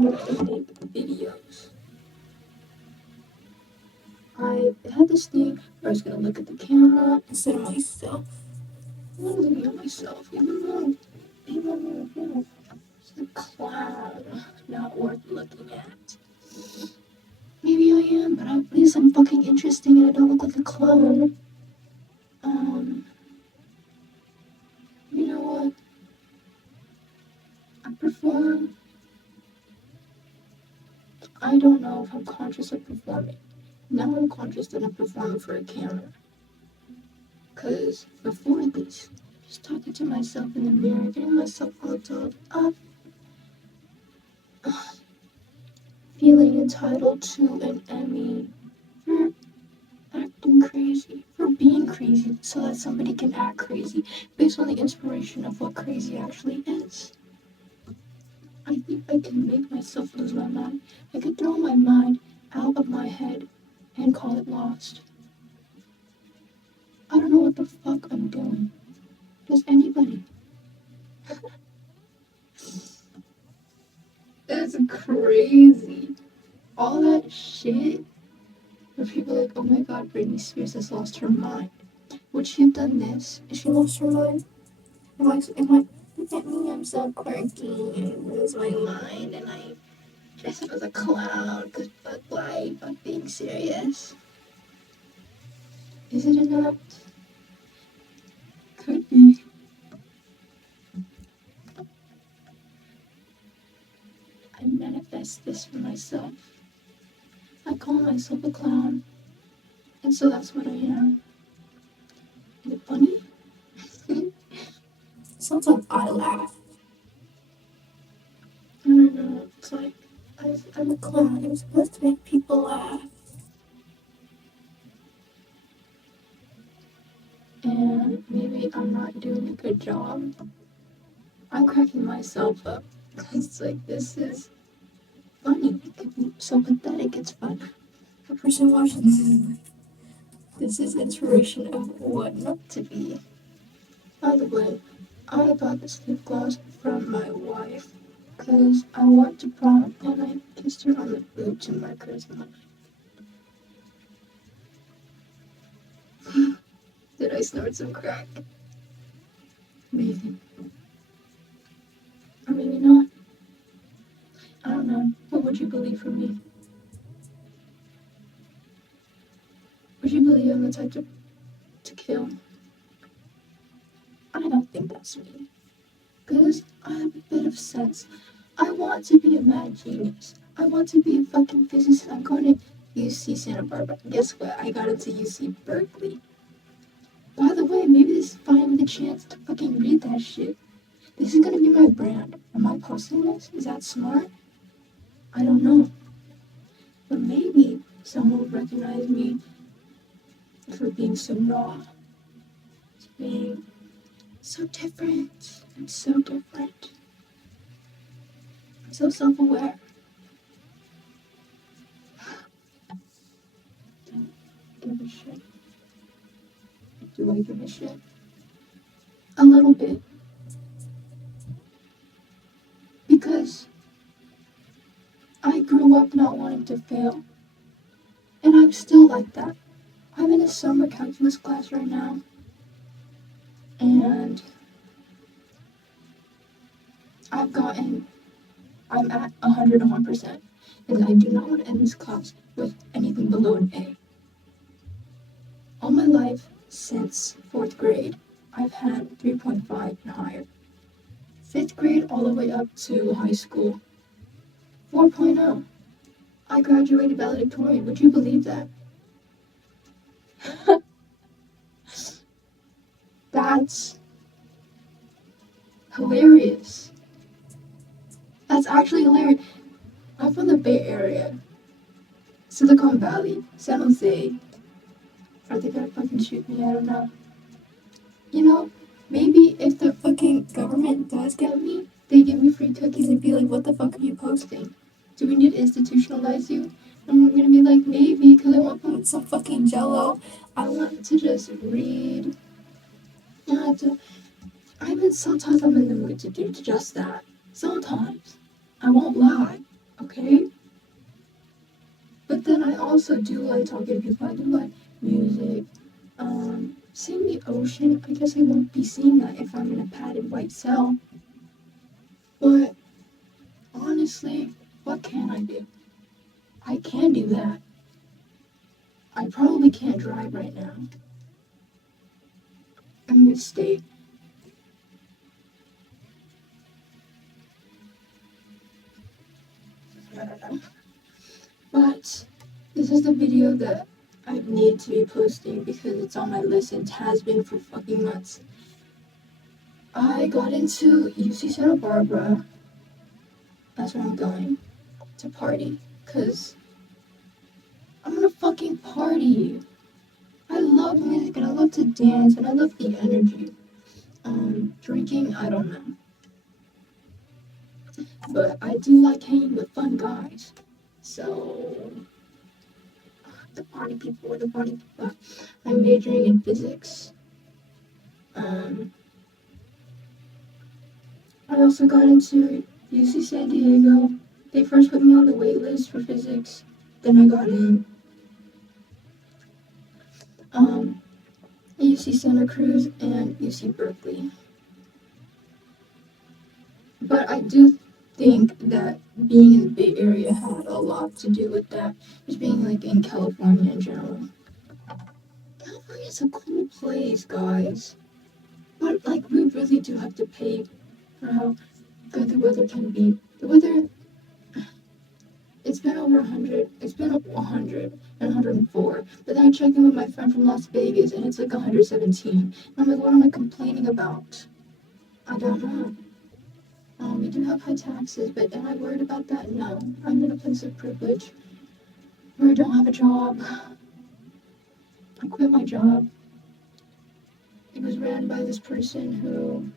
wanted to make videos. I had this thing where I was gonna look at the camera instead of myself. I wasn't looking at myself, even though it's a clown, not worth looking at. Maybe I am, but at least I'm fucking interesting and I don't look like a clown. You know what? I perform. I don't know if I'm conscious of performing. Now I'm conscious that I'm performing for a camera. Cause before this, just talking to myself in the mirror, getting myself all dolled up, feeling entitled to an Emmy for acting crazy, for being crazy, so that somebody can act crazy based on the inspiration of what crazy actually is. I think I can make myself lose my mind. I could throw my mind out of my head and call it lost. I don't know what the fuck I'm doing. Does anybody? That's crazy. All that shit where people are like, oh my god, Britney Spears has lost her mind. Would she have done this if she lost her mind? Look at me, I'm so quirky and lose my mind and I dress up as a clown because fuck life, I'm being serious. Is it enough? Could be. I manifest this for myself. I call myself a clown, and so that's what I am. Is it funny? Sometimes I laugh. I don't know, it's like, I'm a clown, I'm supposed to make people laugh. And maybe I'm not doing a good job. I'm cracking myself up. It's like, this is funny. It could be so pathetic, it's fun. The person watching this is like, this is inspiration of what not to be. By the way, I bought this lip gloss from my wife because I went to prom and I kissed her on the boob to mark her as mine. Did I snort some crack? Maybe. Or maybe not. I don't know. What would you believe from me? Would you believe I'm the type to kill? I don't think that's me. Because I have a bit of sense. I want to be a mad genius. I want to be a fucking physicist. I'm going to UC Santa Barbara. Guess what? I got into UC Berkeley. By the way, maybe this is finally the chance to fucking read that shit. This is gonna be my brand. Am I posting this? Is that smart? I don't know. But maybe someone will recognize me for being so raw. Being so different. I'm so different. I'm so self-aware. Don't give a shit. Do I give a shit? A little bit. Because I grew up not wanting to fail. And I'm still like that. I'm in a summer calculus class right now. And I'm at 101%. And I do not want to end this class with anything below an A. All my life, since 4th grade, I've had 3.5 and higher. 5th grade all the way up to high school, 4.0. I graduated valedictorian. Would you believe that? That's hilarious. That's actually hilarious. I'm from the Bay Area, Silicon Valley, San Jose. Are they gonna fucking shoot me? I don't know. You know, maybe if the fucking government does get me, they give me free cookies and be like, what the fuck are you posting? Do we need to institutionalize you? And I'm gonna be like, maybe, because I want to put some fucking jello. I want to just read. Sometimes I'm in the mood to do just that. Sometimes. I won't lie. okay? But then I also do like talking to people. I do like music. Seeing the ocean, I guess I won't be seeing that if I'm in a padded white cell. But honestly, what can I do? I can do that. I probably can't drive right now. In this state. But this is the video that I need to be posting because it's on my list and has been for fucking months. I got into UC Santa Barbara. That's where I'm going to party. Because I'm gonna fucking party. I love music and I love to dance and I love the energy. Drinking, I don't know. But I do like hanging with fun guys. So, the party people. I'm majoring in physics. I also got into UC San Diego. They first put me on the wait list for physics. Then I got in. UC Santa Cruz and UC Berkeley. But I do think that being in the Bay Area had a lot to do with that. Just being like in California in general. California's a cool place, guys. But like we really do have to pay for how good the weather can be. The weather, it's been over 100. It's been 100 and 104. But then I checked in with my friend from Las Vegas and it's like 117. And I'm like, what am I complaining about? I don't know. We do have high taxes, but am I worried about that? No. I'm in a place of privilege where I don't have a job. I quit my job. It was ran by this person who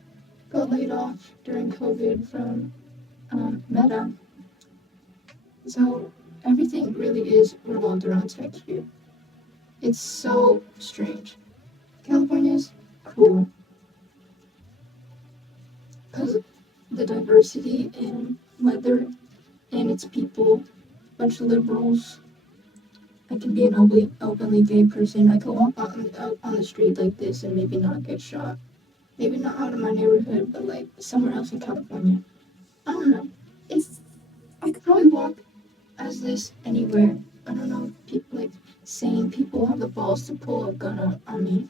got laid off during COVID from Meta. So everything really is revolved around tech here. It's so strange. California's cool because the diversity in weather and its people, bunch of liberals. I can be an openly gay person. I could walk out on the street like this and maybe not get shot. Maybe not out of my neighborhood, but like somewhere else in California. I don't know. It's I could probably walk as this anywhere. I don't know if people like sane people have the balls to pull a gun on me.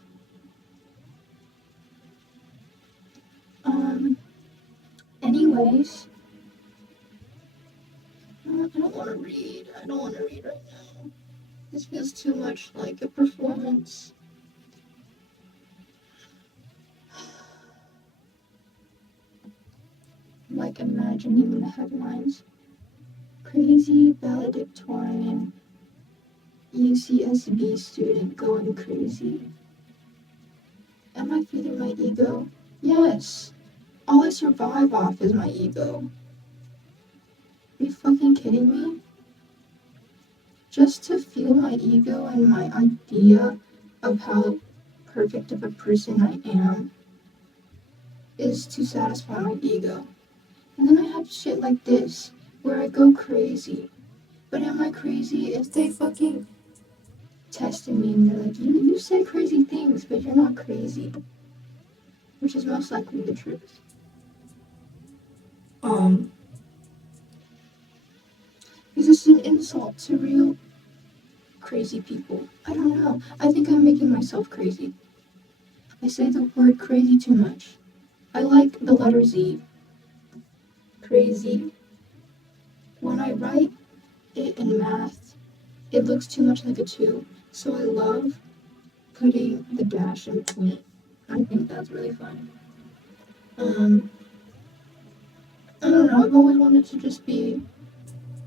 Anyways, I don't want to read. I don't want to read right now. This feels too much like a performance. Like imagining the headlines. Crazy valedictorian. UCSB student going crazy. Am I feeding my ego? Yes. All I survive off is my ego. Are you fucking kidding me? Just to feel my ego and my idea of how perfect of a person I am is to satisfy my ego. And then I have shit like this, where I go crazy. But am I crazy if they fucking tested me and they're like, you say crazy things, but you're not crazy. Which is most likely the truth. Is this an insult to real crazy people? I don't know. I think I'm making myself crazy. I say the word crazy too much. I like the letter Z. Crazy. When I write it in math, it looks too much like a 2. So I love putting the dash in between it. I think that's really fun. I don't know. I've always wanted to just be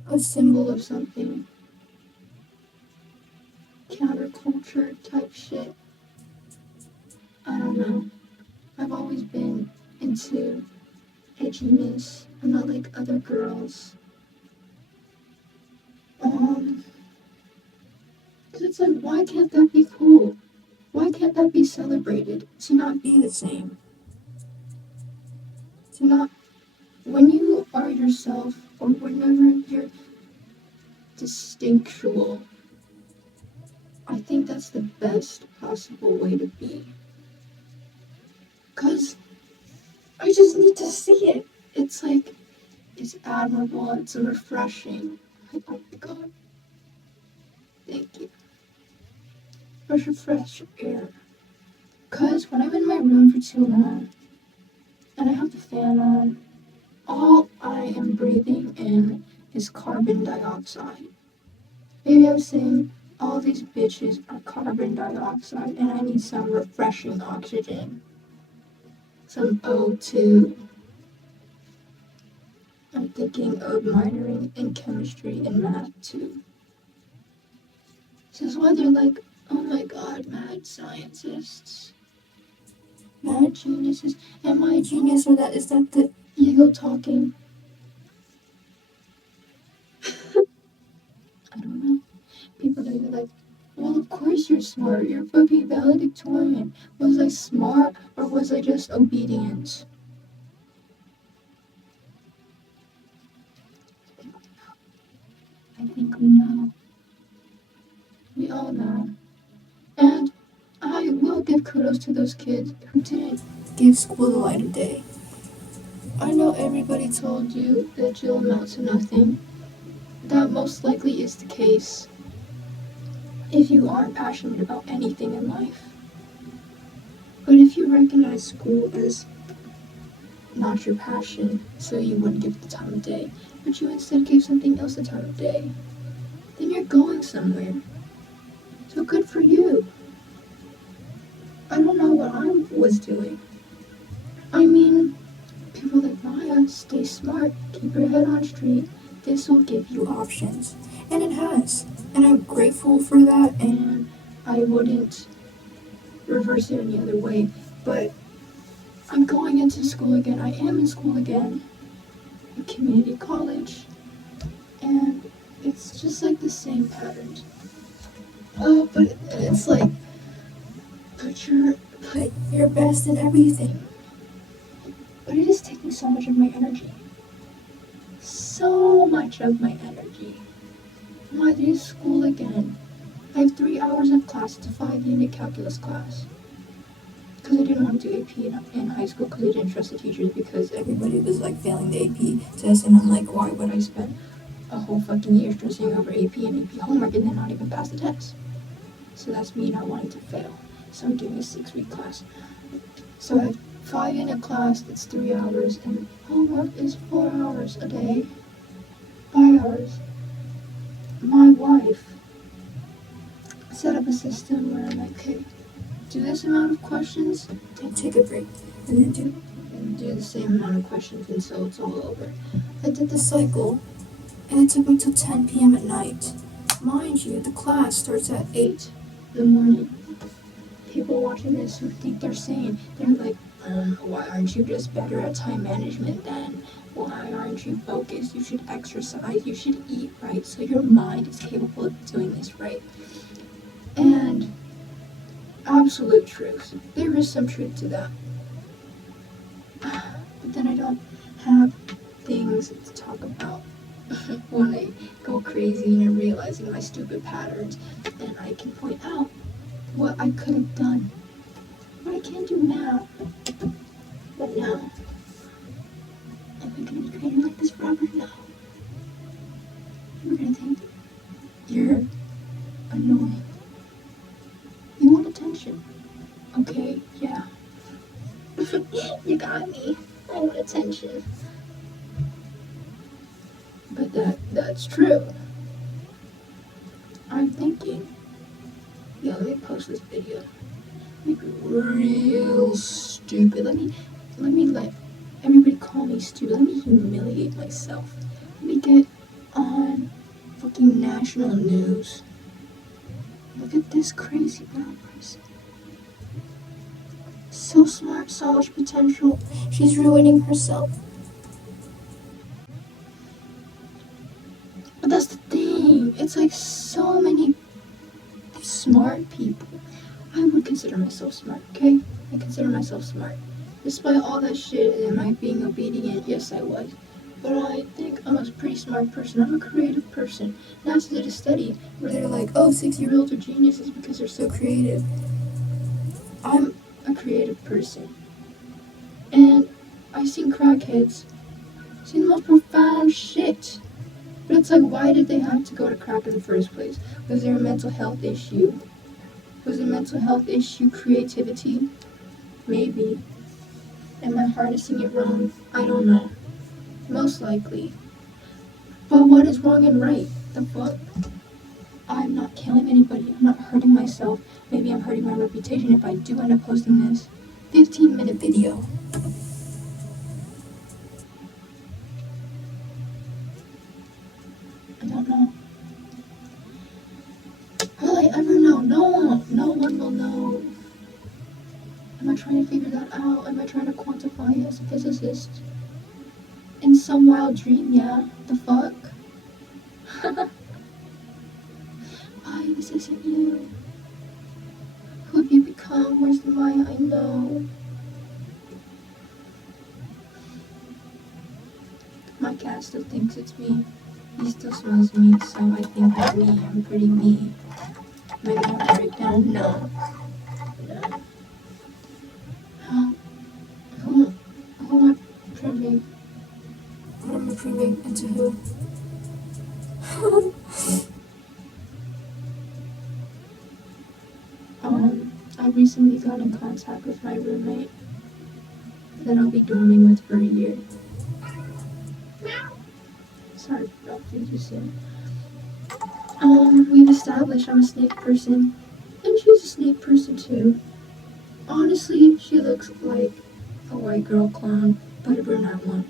a symbol of something. Counterculture type shit. I don't know. I've always been into edginess. I'm not like other girls. Cause it's like, why can't that be cool? Why can't that be celebrated? To not be the same. To not, when you are yourself, or whenever you're distinctual. I think that's the best possible way to be. Because I just need to see it. It's like, it's admirable, it's refreshing. Oh my god. Thank you. Fresh air. Because when I'm in my room for too long and I have the fan on, all I am breathing in is carbon dioxide. Maybe I'm saying all these bitches are carbon dioxide and I need some refreshing oxygen. Some O2. I'm thinking of minoring in chemistry and math too. This is why they're like, oh my god, mad scientists. Mad geniuses. Am I a genius or is that the ego talking? I don't know. People are like, well, of course you're smart. You're fucking valedictorian. Was I smart or was I just obedient? I think we know. We all know. And I will give kudos to those kids who didn't give school the light of day. I know everybody told you that you'll amount to nothing. That most likely is the case if you aren't passionate about anything in life. But if you recognize school as not your passion, so you wouldn't give it the time of day, but you instead gave something else the time of day, then you're going somewhere. So good for you. I don't know what I was doing. I mean, people like Maya, stay smart, keep your head on straight. This will give you options. And it has. And I'm grateful for that, and I wouldn't reverse it any other way. But I'm going into school again. I am in school again. A community college. And it's just like the same pattern. Oh, but it's like, put your best in everything. But it is taking so much of my energy. So much of my energy. Why do school again? I have 3 hours of class. It's a 5-unit calculus class. Because I didn't want to do AP in high school because I didn't trust the teachers because everybody was like failing the AP test, and I'm like, why would I spend a whole fucking year stressing over AP and AP homework and then not even pass the test? So that's me not wanting to fail. So I'm doing a 6-week class. So I have 5-unit class, it's 3 hours, and homework is 4 hours a day. 5 hours. My wife set up a system where I'm like, okay, do this amount of questions, then take a break, and then do the same amount of questions until it's all over. I did the cycle, and it took me till 10 p.m. at night. Mind you, the class starts at 8 in the morning. People watching this who think they're sane, they're like, why aren't you just better at time management then? Why aren't you focused? You should exercise, you should eat right, so your mind is capable of doing this right. And absolute truth. There is some truth to that. But then I don't have things to talk about when I go crazy and I'm realizing my stupid patterns, and I can point out what I could have done. What I can do now. But no. Am I gonna be creating like this forever? No. You're gonna think you're annoying. You want attention. Okay, yeah. You got me. I want attention. But that's true. I'm thinking, yeah, let me post this video. Make it real stupid. Let me let everybody call me stupid. Let me humiliate myself. Let me get on fucking national news. Look at this crazy brown person. So smart, so much potential. She's ruining herself. But that's the thing. It's like so many smart people. I would consider myself smart, okay? I consider myself smart. Despite all that shit and my being obedient, yes I was. but I think I'm a pretty smart person. I'm a creative person. NASA did a study where they're like, oh, 6-year-olds are geniuses because they're so creative. I'm a creative person. And I've seen crackheads say the most profound shit. But it's like, why did they have to go to crack in the first place? Was there a mental health issue? Was the mental health issue creativity? Maybe. Am I harnessing it wrong? I don't know. Most likely. But what is wrong and right? The fuck? I'm not killing anybody. I'm not hurting myself. Maybe I'm hurting my reputation if I do end up posting this 15-minute video. I don't know. Will I ever know? No. No one will know. Am I trying to figure that out? Am I trying to quantify as a physicist? In some wild dream, yeah. The fuck? Why, this isn't you. Who have you become? Where's the Maya I know? My cat still thinks it's me. He still smells me, so I think it's me. I'm pretty me. Maybe I'll break down. No. No. How? Who am I proving? What am I proving? And to who? I recently got in contact with my roommate that I'll be dorming with for a year. Sorry, I'll feed you soon. We've established I'm a snake person, and she's a snake person too. Honestly, she looks like a white girl clone, but a brunette one.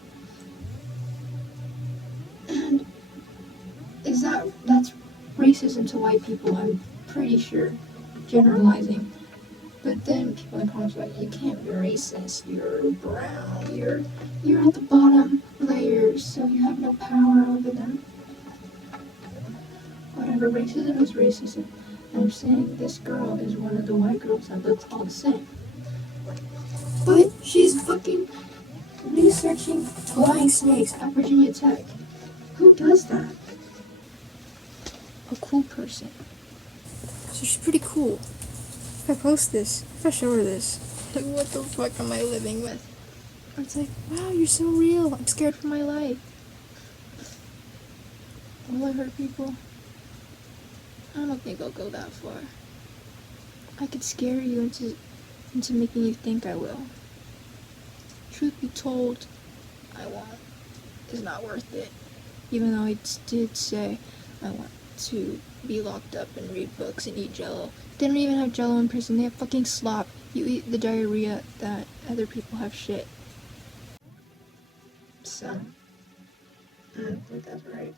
And that's racism to white people, I'm pretty sure. Generalizing. But then people in comments are like, you can't be racist, you're brown, you're at the bottom layers, so you have no power over them. Whatever, racism is racism. And I'm saying this girl is one of the white girls that looks all the same. But she's fucking researching flying snakes at Virginia Tech. Who does that? A cool person. So she's pretty cool. If I post this, if I show her this, like, what the fuck am I living with? Or it's like, wow, you're so real. I'm scared for my life. Will I hurt people? I don't think I'll go that far. I could scare you into making you think I will. Truth be told, I won't. It's not worth it. Even though I did say I want to be locked up and read books and eat Jello. They don't even have Jello in prison. They have fucking slop. You eat the diarrhea that other people have shit. So, I don't think that's right.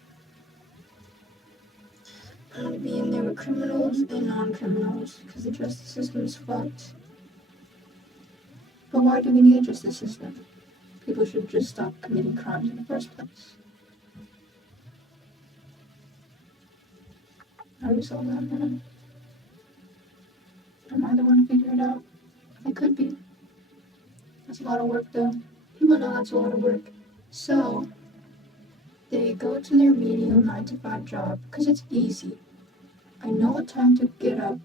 I want to be in there with criminals and non-criminals because the justice system is fucked. But why do we need a justice system? People should just stop committing crimes in the first place. How do we solve that, man? Am I the one to figure it out? I could be. That's a lot of work, though. People know that's a lot of work. So, they go to their menial 9-to-5 job because it's easy. I know what time to get up.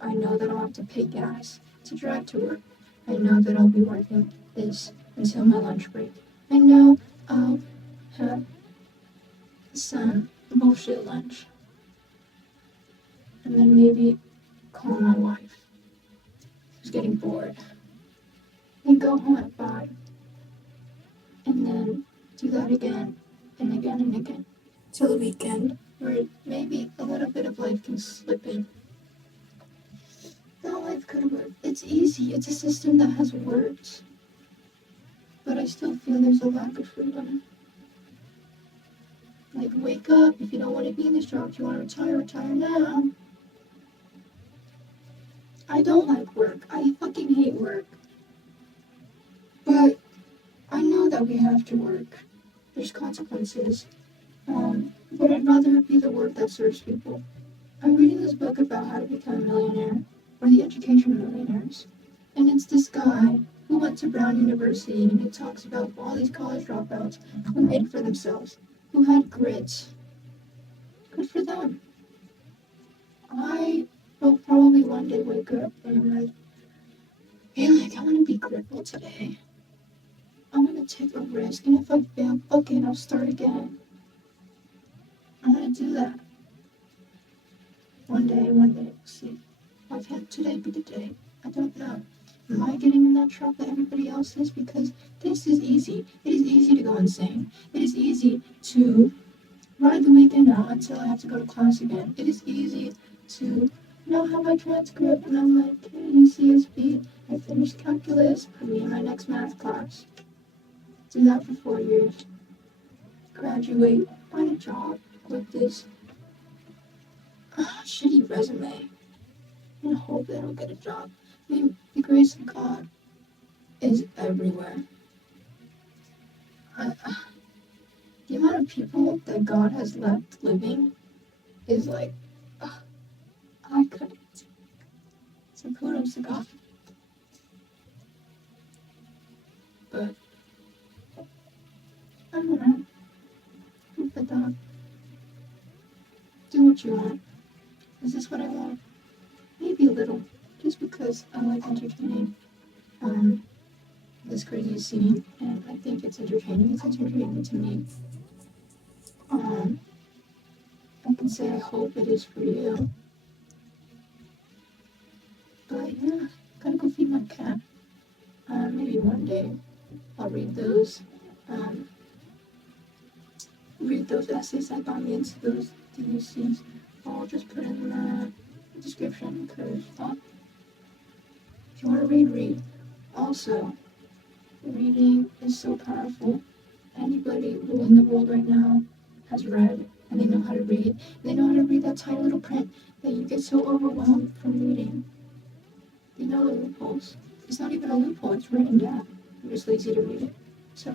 I know that I'll have to pay gas to drive to work. I know that I'll be working this until my lunch break. I know I'll have some bullshit lunch. And then maybe call my wife, who's getting bored. And go home at 5. And then do that again and again and again. Till the weekend, where maybe a little bit of life can slip in. No, life could work. It's easy. It's a system that has worked. But I still feel there's a lack of freedom. Like, wake up. If you don't want to be in this job, if you want to retire now. I don't like work. I fucking hate work. But I know that we have to work. There's consequences. But I'd rather it be the work that serves people. I'm reading this book about how to become a millionaire, or the education of millionaires. And it's this guy who went to Brown University, and it talks about all these college dropouts who made it for themselves, who had grit. Good for them. I will probably one day wake up and like, hey, like, I want to be grateful today. I'm gonna take a risk, and if I fail, fuck it, I'll start again. I'm gonna do that. One day, we'll see. Why can't today be the day? I don't know. Am I getting in that trap that everybody else is? Because this is easy. It is easy to go insane. It is easy to ride the weekend out until I have to go to class again. It is easy to not have my transcript and I'm like, hey, UCSB, I finished calculus, put me in my next math class. Do that for 4 years. Graduate, find a job with this shitty resume and hope that I'll get a job. I mean, the grace of God is everywhere. The amount of people that God has left living is like, uh, I couldn't. So kudos to God. But I don't know. Who put that? Do what you want. Is this what I want? Maybe a little. Just because I like entertaining this crazy scene, and I think it's entertaining. It's entertaining to me. I can say I hope it is for you. But yeah, gotta go feed my cat. Maybe one day I'll um, read those essays that got me into those DUCs. I'll just put in the description because if you want to read. Also, reading is so powerful. Anybody who in the world right now has read and they know how to read, they know how to read that tiny little print that you get so overwhelmed from reading. They know the loopholes. It's not even a loophole, it's written down. I'm just lazy to read it. So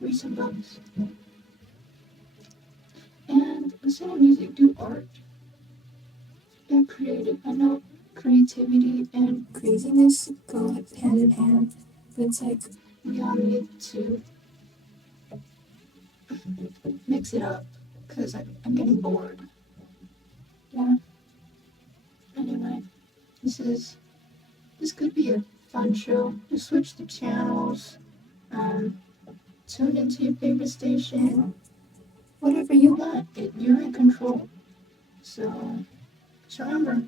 read some books. And listen to music, do art. Get creative. I know creativity and craziness go hand in hand, but it's like we all need to mix it up because I'm getting bored. Yeah. Anyway, this could be a fun show. Just switch the channels. Um, Tune into your favorite station. Whatever you want, you're in control. So just remember,